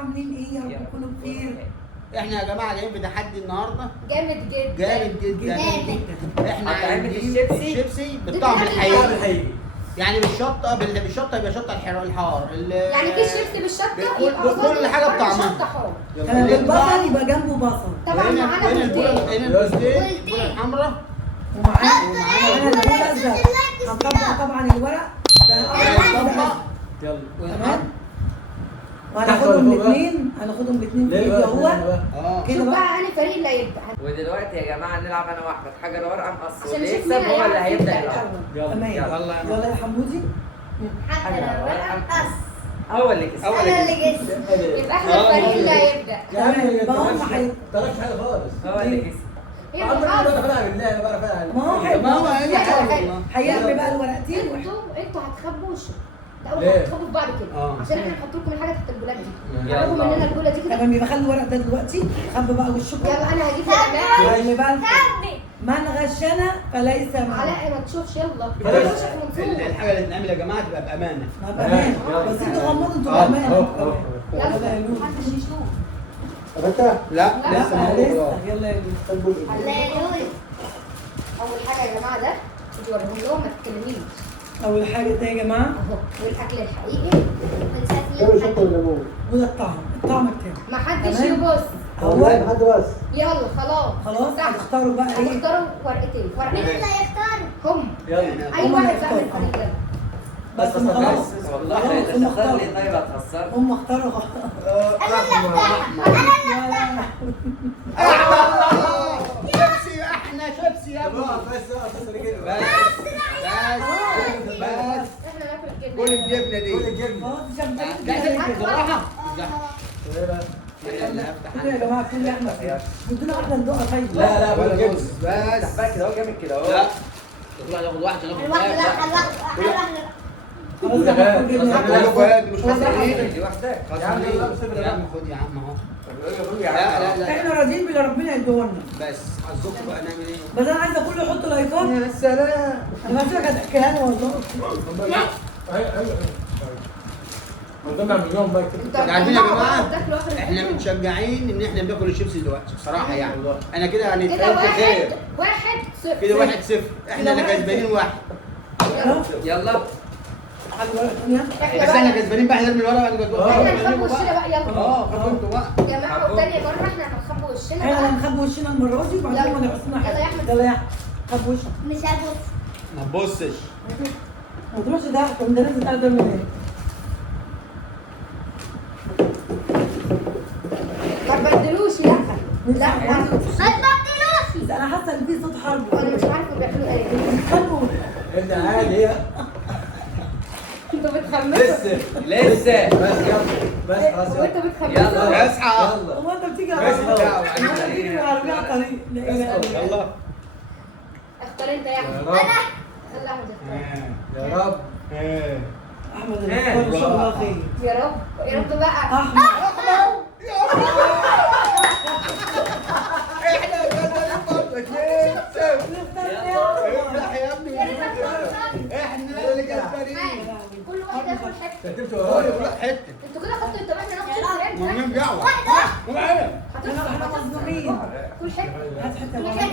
عاملين ايه؟ يا رب تكونوا بخير. احنا يا جماعه جايين بتحدي النهارده جامد جدا جامد جدا. احنا عاملين الشيبسي بالطعم الحقيقي. يعني بالشطه يبقى شطه الحار يعني في شيبسي بالشطه يبقى كل حاجه بطعمها. البصل يبقى جنبه بصل. طبعا معانا بولتين. هنا البولتين الحمراء ومعانا البول الازرق. هنطبق طبعا الورق ده يلا تمام. وهناخدهم الاثنين في ايدي اهو شوف كده بقى انا فريق اللي هيبدا. ودلوقتي يا جماعه نلعب انا واحمد حجر ورقه مقص، عشان واللي نشوف يكسب مين هو اللي هيعرف هيبدا يبدأ الاول. تمام. يلا يا حمودي. حجر ورقه مقص. هو اللي كسب. انا اللي كسب. يبقى احنا الفريق اللي هيبدا. تمام. بقى هم طلعش حاجه خالص. هو اللي كسب. هي عمري بالحظ. ما بعرف العب بالله، انا بعرف العب. ما هو حلو. هيعمل بقى الورقتين انتوا هتخبوا وشكم. ده اول ليه؟ حاجه تخبوا في بعض كده عشان احنا نحط لكم الحاجه تحت البولات دي. هناخد مننا البوله دي كده. تمام. يبقى خلي الورق ده دلوقتي خبي بقى وشكم. يلا انا هجيب يا اللي بقى من غشنا فليس معنا. علاء ما تشوفش يلا. الحاجه اللي تتعمل يا جماعه تبقى بامانه. بأمان. بس انتوا غمضوا انتوا بأمانة. يلا يا لولو. محدش يشوف. لا لسه يلا يا لولو. هللويا. اول حاجه يا جماعه ده توريهم لهم ما تتكلميش. اول حاجه ده يا جماعه اهو والاكل الحقيقي وده الطعم بتاعه. ما حدش تمام. يبص. هو حد بس. يلا خلاص هتختاروا بقى ايه؟ هتختاروا ورقتين مين اللي هيختار؟ هم يلا. اي واحد بقى من الفريق ده. بس خلاص والله هيتخسر لي. طيب هتخسر. هم اختاروا شيبسي احنا شيبسي يا ابني. بس احنا ناكل الجبنه. كل الجبنه دي كل الجبنه. بالراحه يا جماعه كل احنا بدنا احنا ندوقها طيب. لا ولا كل بص الجبنه. بس بقى كده اهو جامد كده اهو. لا تطلع تاخد واحده خلاص يا جماعه كل مش خسرانين. دي واحده. يا عم خد يا عم اهو. لا احنا راضيين باللي ربنا يديهولنا. بس حظكم بقى نعمل ايه؟ بس انا عايزه كله يحط لايكات. يا سلام. انا فاكره كانت حكايه لي والله. قدامنا مليون بايك. عارفين يا جماعه احنا متشجعين ان احنا بناكل الشيبسي دلوقتي بصراحه يعني. انا كده يعني كده اتفقت خير. 1-0 كده 1-0. احنا اللي كسبانين واحد. يلا. على الورقه الثانيه. بس احنا كسبانين بقى نرمي الورقه بعد كده. احنا هنخبي وشنا بقى يلا. خدوا بقى. يا جماعه وتاني مره احنا هنخبي وشنا احنا بقى. هنخبي وشنا المره دي وبعدين ما نحسنا حاجه. يلا يا احمد. يلا يا احمد خبي وشك. مش هبص. ما تبصش. ما تروحش ده كنت لازم تعرف تعمل ايه. ما تبدلوش لا. لا ما تبدلوش. بس انا حاسه ان في صوت حرب. انا مش عارفه بيعملوا ايه. خبوا. انت عادي هي. انتوا بتخمسوا. لسه. بس يلا. بس خلاص هو انتوا يلا. بتخمسوا. يلا. اصحى. هو انت بتيجي بس على دعوة. انت بتيجي بالعربيه على الطريق. لا اله الا الله. يلا. اختار انت يا احمد. يا رب. خلي احمد يختار. يا رب. احمد اختار ان شاء الله خير. يا رب يا رب بقى. احمد احنا كسبانين برضه 2-0. افتح يا ابني. احنا اللي كسبانين. كل واحد ياكل حته. كتبت كل ورايا. واحد حته. انتوا كده خدتوا انتباهنا ناخد ما مين شيبسي. دعوه. احنا مظلومين. كل حته. هات حته كده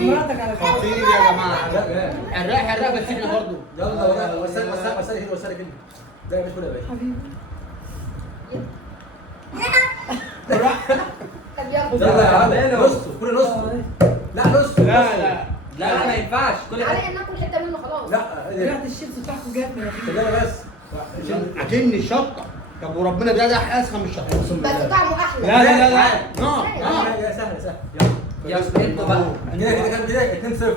مراتك على فكره. خطير يا جماعه. حراق بس احنا برضه. يلا وسالك كده. زي ما تقول يا باشا. حبيبي. طب يلا. يلا يا عم. نص كل نص. لا نص. لا ما ينفعش كل علي حاجه. ان ناكل حته منه خلاص. لا ريحه الشيبس بتاعته جت من الريحة. لا بس. اكني شطه. طب وربنا ده اسخن من الشطه. بس طعمه احلى. لا نار نار. يا سهل. يلا انتوا بقى. كده كام كده 2-0.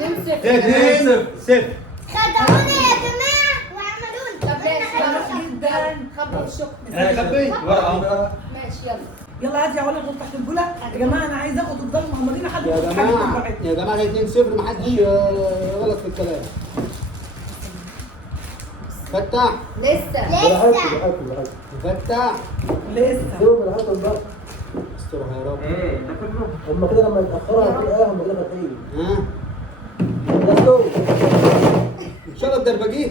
نمسك. 2-0. خدعوني يا جماعة وعملوني. طب ماشي جدا. خبوا الشوك. انا خبيت ورقه. ماشي يلا. يلا هات يا ولد خد تحت البوله. يا جماعه انا عايز اخد الضل محمدين لحد ما يا تاخد حاجه جماعه براحتك. يا جماعه 2-0 محدش غلط في الكلام. فتح لسه. فتح لسه. استرها يا رب. هم كده لما يتاخروا هتقول ايه هم كده فاتحين. ها ليتس جو. ان شاء الله الدربجيه.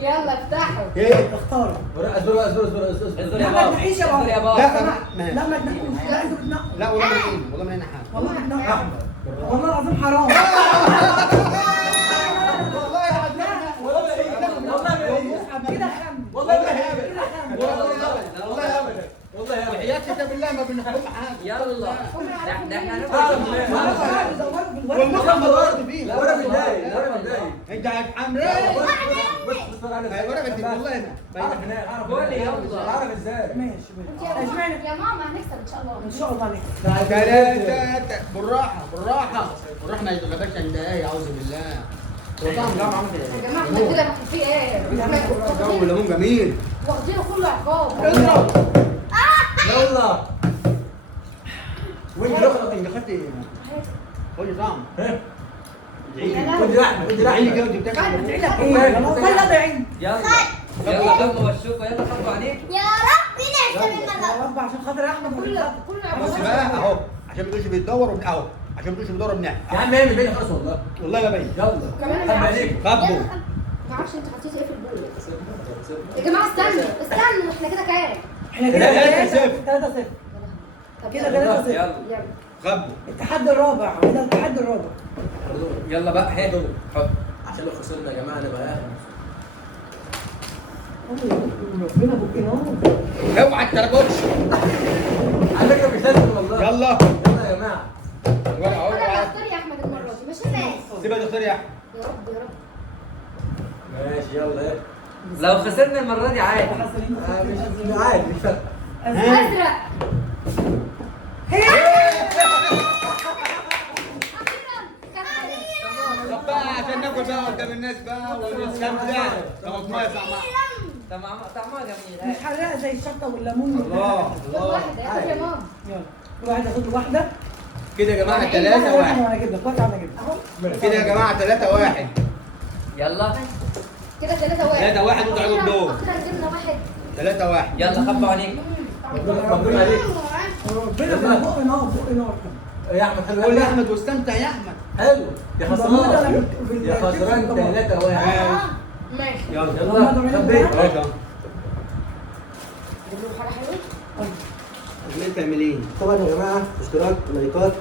يلا افتحوا. ايه؟ اختاروا. اصبر يا لا ما بابا تنقيش يا اصبر يا بابا. بابا لا ما تنقوش. لا انتوا بتنقوا. لا والله ما نقول والله ما نقول حاجه. والله بتنقوا. والله العظيم حرام. كده خم. والله ما هي كده خم. والله ابدا وحياة كتاب الله ما بنحكم حاجه. يلا ده احنا والمخرج برضه فيه. وانا متضايق انت حمراء. بص وانا بدي والله قول يلا. اعرف ازاي ماشي. يا ماما هنكسب ان شاء الله. ان شاء الله عليك. ثلاثة بالراحة بالراحة بالراحة ما يتغلبش عند ايه أعوذ بالله. هو طعم لا عامل يا جماعه احنا كده في ايه؟ جو الليمون جميل. واخدينه كله عقاب. اضرب. يلا وانت دخلت انت خدت ايه؟ خد طعم. خد لحمه خد عيني لحمه كده وانت بتاكل. عينك ايه؟ والله لا ضايعين. يلا يلا خبوا وشوكوا يلا خبوا عليك يا رب نحسب يا المرة. رب عشان خاطر يا احمد كله بص عقاب. بقى اهو عشان ما تقولش بيتدور اهو عشان ما تقولش بيدور بنعم. يا عم اعمل بيني خلاص والله والله ما باين. يلا كمان ما حب يعرفش. عليك خبوا. ما اعرفش انت حطيتي ايه في البول. يا جماعه استنوا استنوا احنا كده كام؟ احنا كده 3-0. طب كده يلا. 3-0. يلا يلا. خبوا. التحدي الرابع. كده التحدي الرابع. يلا بقى هات حط عشان لو خسرنا يا جماعه نبقى ربنا بقنا. اوعى التربوش. على فكره مش لازم والله يلا. يلا يا جماعه ورقة اهو. انا هختار يا احمد المره دي ماشي؟ ماشي. سيبها تختار يا احمد. يا رب يا رب. ماشي يلا ايه لو خسرنا المرة دي عادي مش عادي مش فارقه ازرق. طب بقى عشان ناكل بقى قدام الناس بقى ونستمتع. طب ما يطلع طعمها جميل مش حراقه زي الشطه والليمون. الله خد واحده ياخد يا ماما. يلا كل واحد ياخد له واحده. كده يا جماعة واحد. 3-1. وانا هجيب لك واحده. انا هجيب لك. كده يا جماعة 3-1. يلا كده 3-1. 3-1 وانتوا عليكم دور. اخيرا جبنا واحد. 3-1. يلا خبوا عليك مبروك عليك ربنا بقى نار بقى نار. يا احمد خلي قول يا بالك احمد واستمتع يا احمد. حلو يا خسران يا خسران 3-1 ماشي. يلا خبي ماشي. جيب له حاجه حلوه. انت تعملين. طبعا يا جماعه اشتراك ولايكات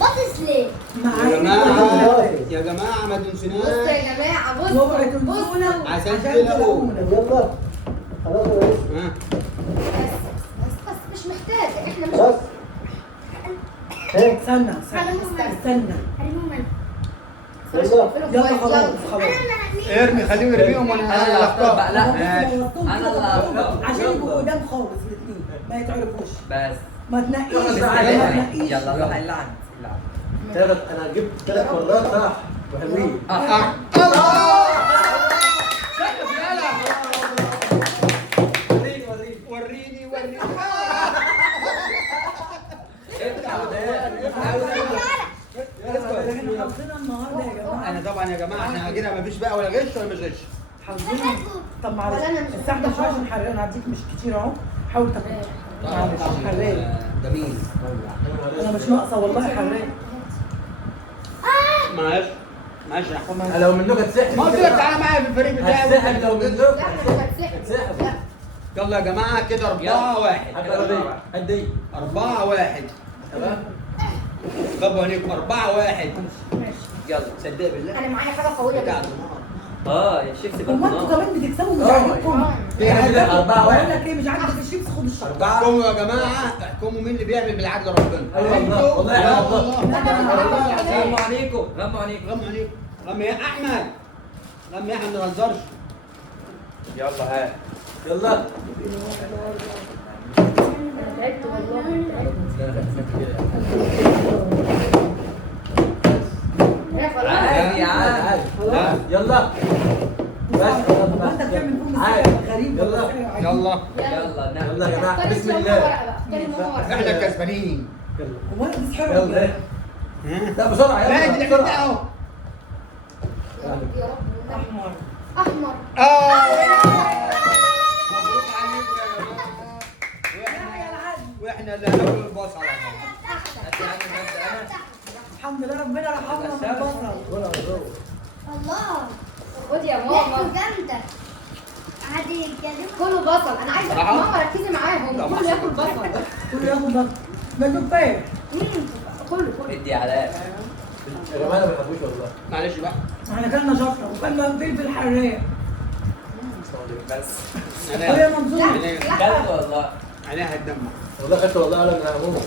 بطس ليه؟ يا جماعة يا جماعة ما بصوا تنسوناش. يا جماعه اوعى بصوا تنسونا عشان عشان تلاقونا. يلا خلاص يا ريس ها بس مش محتاجه احنا مش بس استنى استنى. يلا يلا خلاص خلاص. ارمي خليهم يرميهم وانا انا اللي هختار بقى لا ماشي. انا اللي هختار عشان يبقوا قدام خالص الاثنين ما يتعرفوش. بس ما تنقيش. يلا، ما تنقيش. يلا روح اللعن انا جبت 3 مرات صح وحلوين وريني وريني. احنا حافظينها النهارده يا جماعه. انا طبعا يا جماعة احنا كده مفيش بقى ولا غش ولا مش غش. حافظينها. طب معلش استحمل شويه عشان حرقان هديك مش كتير اهو. حاول تاكل. معلش حرقان. جميل. انا مش ناقصه والله حرقان. معلش معلش يا احمد. لو منك هتسحب ما قلت لك تعالى معايا في الفريق بتاعي. هتسحب لو منك لا احنا هنسحب. لا. يلا يا جماعة كده 4-1. هدي 4-1. تمام خبوا عينيكم 4-1. ماشي. يلا صدق بالله. انا معايا حاجه قويه بتاع جدا. النهار. يا شيبسي هما انتوا بالنار كمان بتكسبوا مش عاجبكم. كده 4-1 بقول لك ايه مش عاجبك الشيبس خد الشرب. احكموا يا جماعة احكموا مين اللي بيعمل بالعدل ربنا. أيوة والله. والله يا الله. الله. غموا عليكم غموا عليكم غموا عليكم. غم يا احمد. غم يا احمد ما تهزرش. يلا هات يلا تعبت والله تعبت. عادي عادي عادي خلاص يلا بس هو انت بتعمل فيهم عادي. ازاي غريب. يلا. يلا يلا نعم يلا يا جماعه اختاري بسم ماما الله ورقة بقى. اختاري ماما ورقة. احنا الكسبانين. هو انا بتسحروا يلا ولا ها؟ لا بسرعه لا يلا انت اللي بسرعه عملتها اهو. يا رب يا رب. احمر. احمر. مبروك عليكم يا جماعة. يا العدل. واحنا اللي هناكل البصل. الحمد لله ربنا رحمنا من البصل. الله. خد يا ريحته ماما. جامدة. كله بصل، انا عايزه صراحة؟ ماما ركزي معاهم، كله ياكل بصل. كله ياخد بط ده تفاح. كله ادي علاء. يا جماعه انا ما بحبوش والله. معلش بقى. احنا كلنا شطه وكلنا فلفل حراق. بس طب يا منصور كلت والله. عينيها هتدمع. والله خدت والله ولا انا هموت.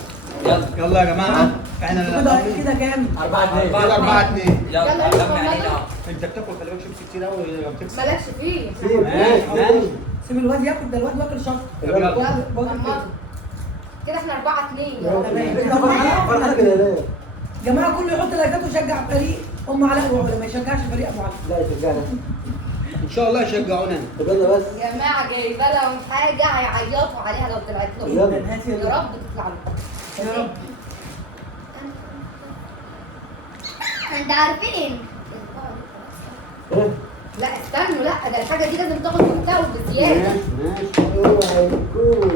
يلا يلا يا جماعه احنا كده كام؟ 4-2. كده 4-2. يلا يلا غمي علينا. انت بتاكل خلي بالك شيبسي كتير قوي لما بتكسب. مالكش فيه. ماشي. سيب الواد ياكل، ده الواد واكل شطه. يلا. يلا رمضان. كده احنا 4-2. فرحة كده ليه؟ يا جماعه كله يحط لايكات ويشجع فريق ام علاء وعلا، ما يشجعش فريق ابو علاء. لا يشجعنا. ان شاء الله يشجعونا. طب يلا بس. يا جماعه جايبه لهم حاجه هيعيطوا عليها لو طلعت لهم. يلا. هات يا يلا رب تطلع لهم. يا رب. انت عارفين ايه؟ لا استنوا، لا ده الحاجه دي لازم تاخد وقتها وبزياده. ماشي. اوعى يكون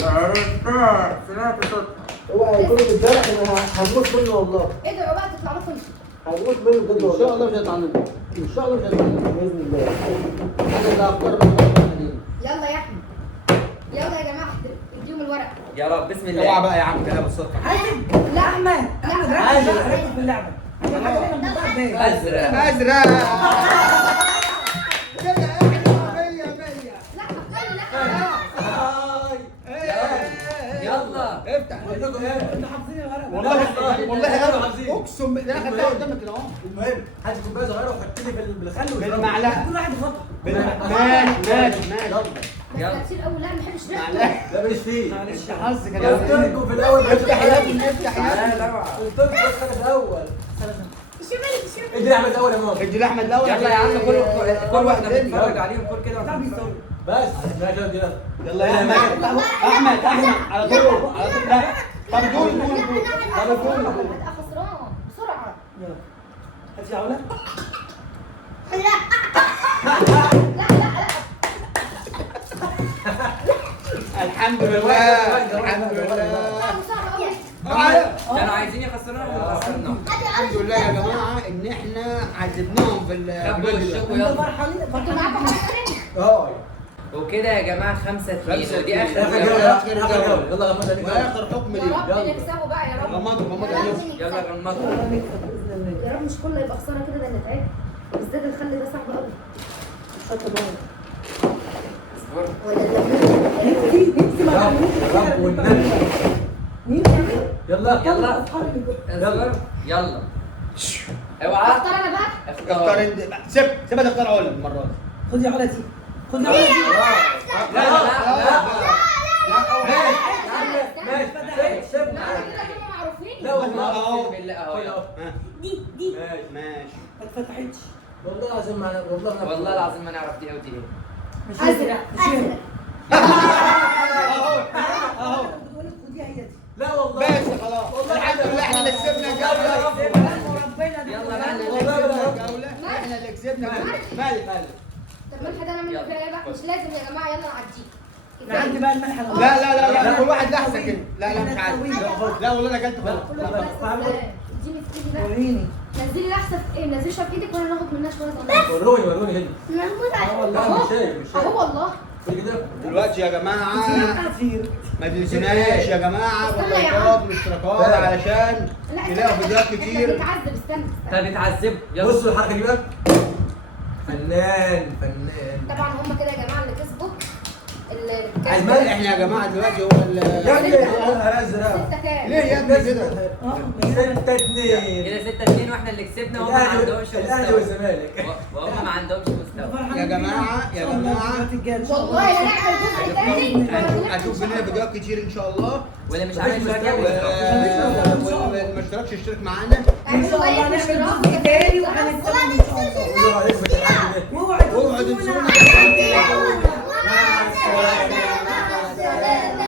سمعت صوت. اوعى يكون بالجرح انا هموت منه والله. ادعوا بقى تطلع لكم. هموت منه بجد ان شاء والله. الله مش هيطلع لنا. ان شاء الله مش هيطلع لنا. باذن الله. انا اللي هختار من يلا يا احمد، يلا يا جماعه اديهم الورق. يا رب بسم اوعى الله. بقى يا عم كده بالصدفه. حازم لا احمد ركز ركز في اللعبه. دي حاجه دايما بتلعب بيها. ازرق. ازرق. كده احنا 100 100. لا استنى، لا يلا. افتح. انتوا حافظين الورق. والله انا اقسم بالله انا خدتها قدامك كده اهو. المهم هات كوبايه صغيره وحط لي بالخل بالمعلقه. كل واحد يخطط. ماشي. يلا. بس كتير قوي، لا ما بحبش ريحته. معلقه. لا ماليش فيه. معلش حظك يا قلت لكم في الاول افتح يا ابني افتح يا ابني. لا اوعى. قلت لكم بس انا في الاول. ادي احمد الاول يا ماما. ادي لاحمد الاول. يلا يا عم كل واحده ادي. بتتفرج عليهم كل كده بتاع وانت بيصور. بس ماشي يلا. يلا يا احمد. احمد على طول على طول. لا طب دول طب دول. هتبقى خسران بسرعه. يلا هات يا علا. لا لا لا الحمد لله الحمد لله. لا صعب قوي. كانوا عايزين يخسرونا وخسرنا. الحمد لله يا جماعه ان احنا عذبناهم في خبوا الشوك انتوا ويلا. فرحانين انتوا معاكم حاجه تانية؟ اه. وكده يا جماعه 5-2 ودي اخر اخر جولة. جوله اخر جوله. يلا غمض عليك. واخر حكم يا ليه. رب نكسبوا بقى يا رب. غمضوا يا رب عليهم. نكسبوا. يلا غمضوا. نكسب باذن الله. يا رب مش كله يبقى خساره كده، ده نتعب. بالذات الخل ده صعب قوي. شطه بقى. اصبر. ولا الليمون. نفسي ما تعملوش يا رب والنبي. مين يعمل؟ يلا يلا. اصحابي اصبر. يلا. اوعى. اختار انا بقى. اختار انت. سيبها تختار علا المره دي. خد يا علا دي. خد يا علا دي. لا لا لا. ماشي. لا كده هم معروفين. لا والله اقسم بالله اهو. ها. دي ماشي. ما اتفتحتش. والله العظيم والله العظيم ما نعرف دي او دي ايه. مش ازرق مش هنا. اهو. بتقول خديها هي دي. لا والله. بس خلاص. الحمد لله احنا اللي كسبنا جوله. وربنا دي. يلا احنا اللي والله كسبنا جوله. احنا اللي كسبنا جوله. مالك. طب ما الحاجه انا من الفرقه بقى مش لازم يا جماعه، يلا نعديه. عندي بقى الملح انا. لا كل واحد لحظه كده. لا مش عارف. لا والله انا اكلت خلاص. اديني في ايدي بقى. وريني. نزلي الاحسن في ايه، نزليها في ايدك وانا ناخد منها شويه صغيره. وروني هنا. نموت اه والله مش شايف اهو والله. كل كده. دلوقتي يا جماعه كتير. ما تنسوناش يا جماعه استنى يا باللايكات والاشتراكات علشان لا تلاقوا فيديوهات احنا كتير. بنتعذب. استنى طب اتعذبوا. يلا. بصوا الحركه دي بقى. فنان. طبعا هم كده يا جماعه اللي كسبوا. عايز ما احنا يا جماعه دلوقتي هو يا ابني انا ازرق. 6 كام؟ ليه يا ابني كده؟ 6-2. كده 6-2 واحنا اللي كسبنا وهم ما عندهمش الاهلي مستوى. والزمالك. وهم ما عندهمش مستوى. يا جماعه والله لا نعمل جزء تاني. هتشوف مننا فيديوهات كتير ان شاء الله. واللي مش عامل اشتراك يعمل واللي ما اشتركش يشترك معانا. اعملوا بقى اشتراك.